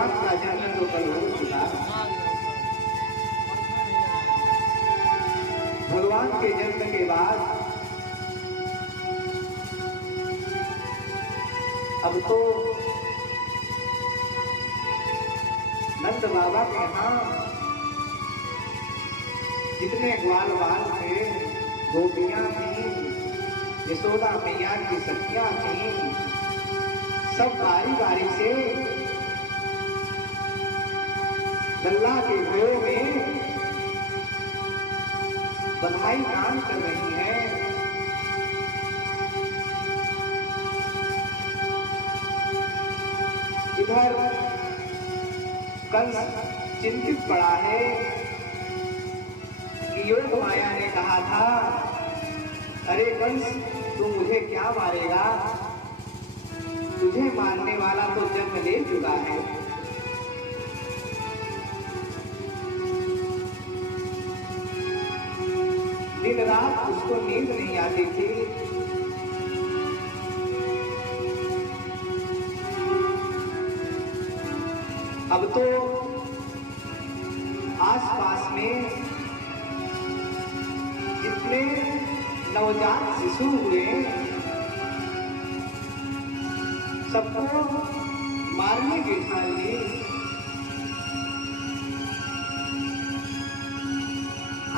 भगवान का जन्म तो कल हो चुका। भगवान के जन्म के बाद अब तो नंद बाबा के यहाँ जितने ग्वाल बाल थे, गोपियां थी, यशोदा मैया की सखियां थी, सब बारी बारी से लल्ला के भोग में बधाई गान कर रही है। इधर कंस चिंतित पड़ा है कि योग माया ने कहा था, अरे कंस तू मुझे क्या मारेगा, तुझे मारने वाला तो जन्म ले चुका है। दिन रात उसको नींद नहीं आती थी। अब तो आसपास में जितने नवजात शिशु हुए सबको मारने की ठान ली।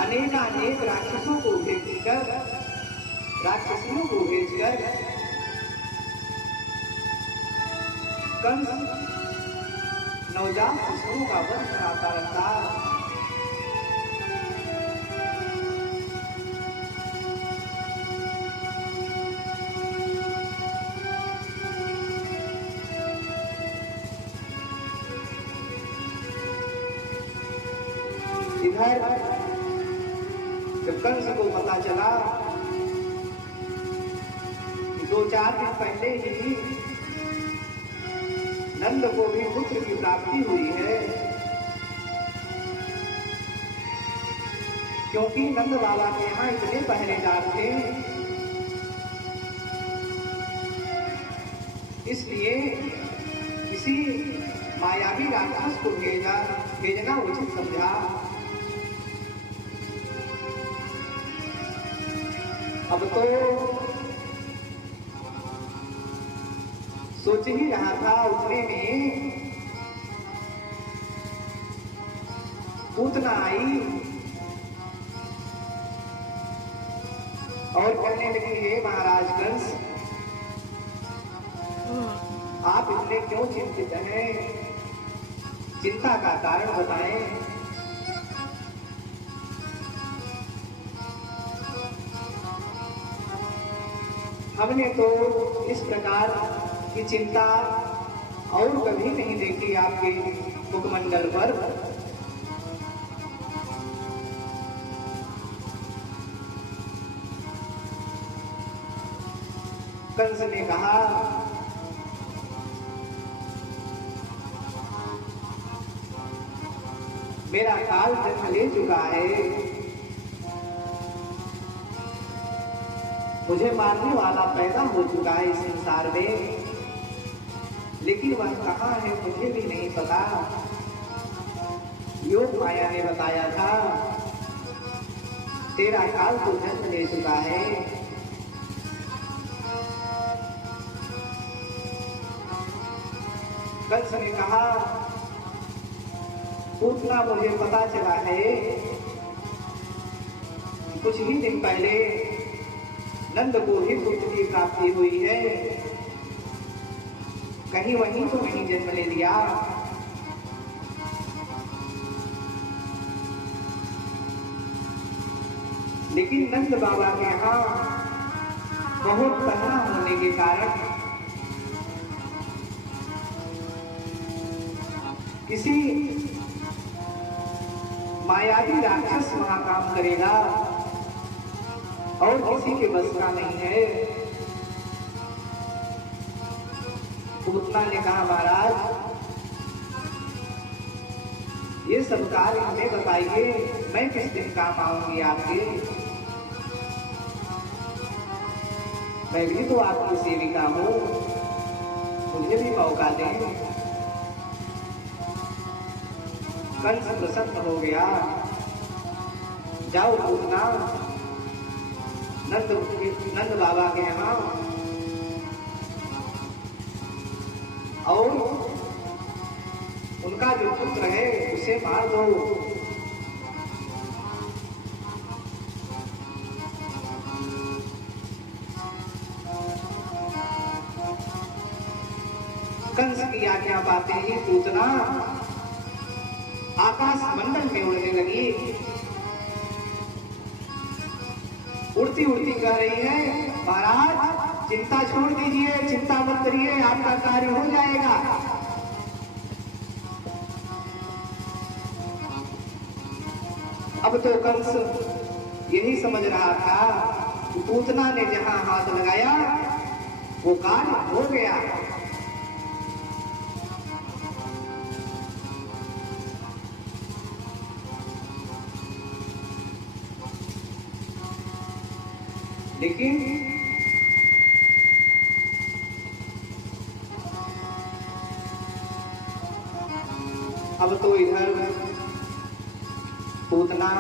अनेक राक्षसों को भेजकर, राक्षसियों को भेजकर कंस नवजात शिशुओं का वध कराता रहता। इधर जब कंस को पता चला कि 2-4 दिन पहले ही नंद को भी पुत्र की प्राप्ति हुई है, क्योंकि नंद बाबा के यहाँ इतने पहरेदार थे, इसलिए किसी मायावी राक्षस को भेजना उचित समझा। अब तो सोच ही रहा था, उतने में पूतना आई और कहने लगी, हे महाराज कंस, आप इतने क्यों चिंतित हैं, चिंता का कारण बताएं। हमने तो इस प्रकार की चिंता और कभी नहीं देखी आपके मुखमंडल पर। कंस ने कहा, मेरा काल जन्म ले चुका है, मुझे मारने वाला पैदा हो चुका है इस संसार में, लेकिन वह कहाँ है मुझे भी नहीं पता। योग माया ने बताया था, तेरा काल तो जन्म ले चुका है। कंस ने कहा, पूतना मुझे पता चला है कुछ ही दिन पहले नंद को ही पुत्र की प्राप्ति हुई है, कहीं वहीं तो नहीं जन्म ले लिया। लेकिन नंद बाबा के यहाँ बहुत तन्हा होने के कारण किसी मायावी राक्षस वहां काम करेगा और किसी के बस का नहीं है। पूतना ने कहा, महाराज ये सब कार्य हमें बताइए, मैं किस दिन काम आऊंगी आपके। मैं भी तो आपकी सेविका हूँ, मुझे भी मौका दें। कंस प्रसन्न हो गया। जाओ पूतना नंद बाबा के यहाँ और उनका जो पुत्र है उसे मार दो। कंस की आज्ञा पाते ही पूतना आकाश मंडल में उड़ने लगी। उड़ती उड़ती कह रही है, महाराज चिंता छोड़ दीजिए, चिंता मत करिए, आपका कार्य हो जाएगा। अब तो कंस यही समझ रहा था कि पूतना ने जहां हाथ लगाया वो कार्य हो गया। लेकिन अब तो इधर पूतना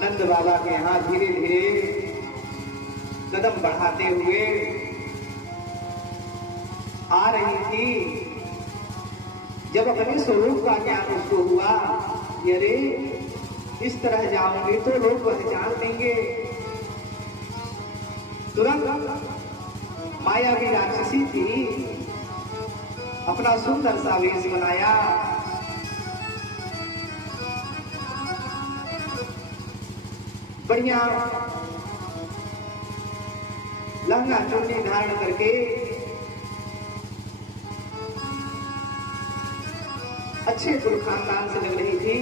नंद बाबा के यहाँ धीरे धीरे कदम बढ़ाते हुए आ रही थी। जब अपने स्वरूप का ज्ञान उसको हुआ, अरे इस तरह जाऊंगी तो लोग पहचान लेंगे। तुरंत मायावी राक्षसी थी, अपना सुंदर सा वेश बनाया, बढ़िया लहंगा चुन्नी धारण करके अच्छे कुल खानदान से लग रही थी।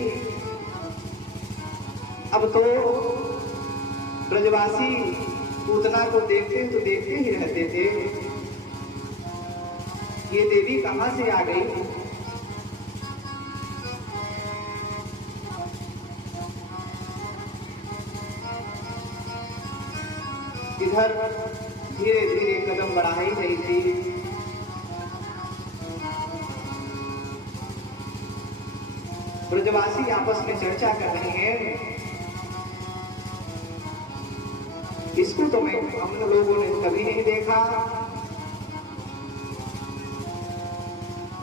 अब तो ब्रजवासी पूतना को देखते तो देखते ही रहते थे, ये देवी कहां से आ गई। इधर धीरे धीरे कदम बढ़ा ही रही थी। ब्रजवासी आपस में चर्चा कर रहे हैं, इसको तो हम लोगों ने कभी नहीं देखा,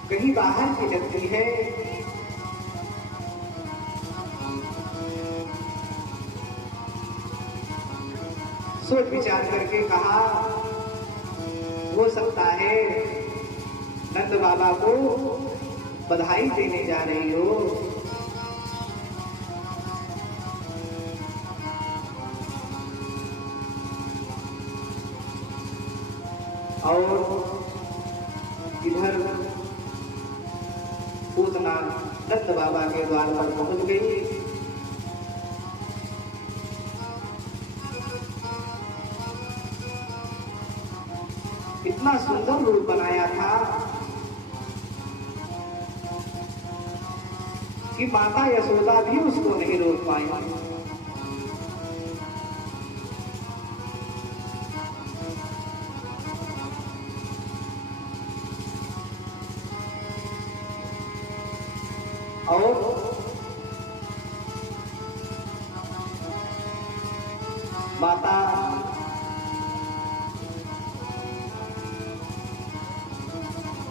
कहीं बाहर की लगती है। सोच विचार करके कहा, हो सकता है नंद बाबा को बधाई देने जा रही हो। और इधर पूतना नंद बाबा के द्वार पर पहुंच गई। इतना सुंदर रूप बनाया था कि माता यशोदा भी उसको नहीं रोक पाई। और माता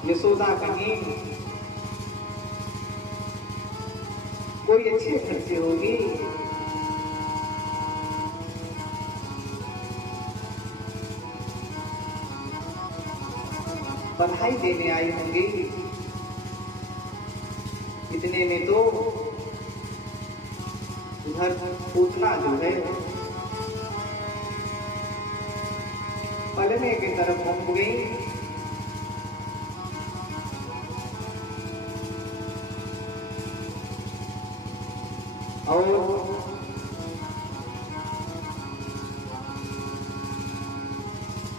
यशोदा कहीं कोई अच्छे घर से होगी, बधाई देने आई होंगी। इतने में तो उधर पूतना जो है पलने की तरफ पहुंच गई। और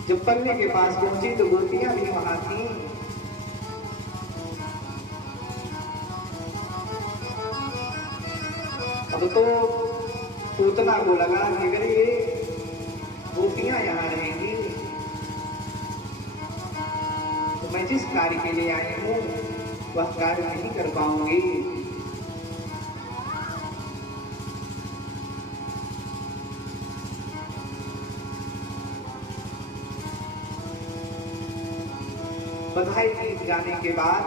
जब पलने के पास पहुंची तो गोपियां भी वहां थी। अब तो पूतना को लगा कि अगर ये गोपियां यहाँ रहेंगी तो मैं जिस कार्य के लिए आई हूँ वह कार्य नहीं कर पाऊंगी। बधाई गीत गाने के बाद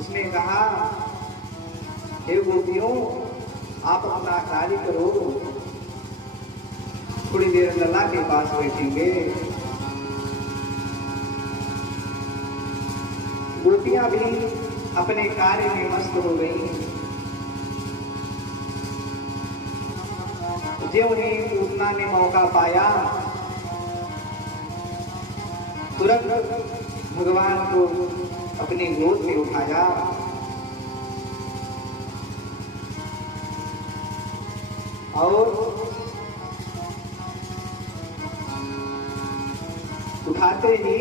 उसने कहा, हे गोपियों, आप अपना कार्य करो, थोड़ी देर लला के पास बैठेंगे। गोपियां भी अपने कार्य में मस्त हो गई। ज्यों ही पूतना ने मौका पाया, तुरंत भगवान को अपनी गोद में उठाया और उठाते ही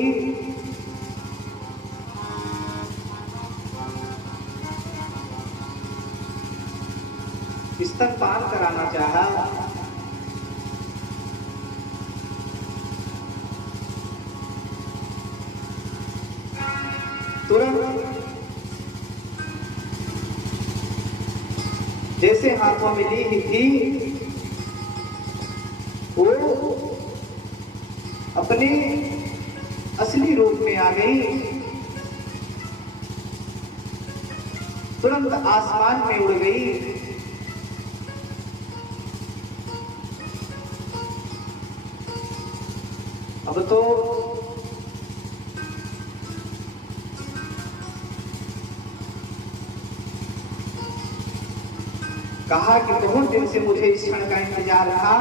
स्तनपान कराना चाहा। तुरंत जैसे हाथों में ली ही थी, वो अपने असली रूप में आ गई। तुरंत आसमान में उड़ गई। अब तो कहा कि बहुत दिन से मुझे इस क्षण का इंतजार था।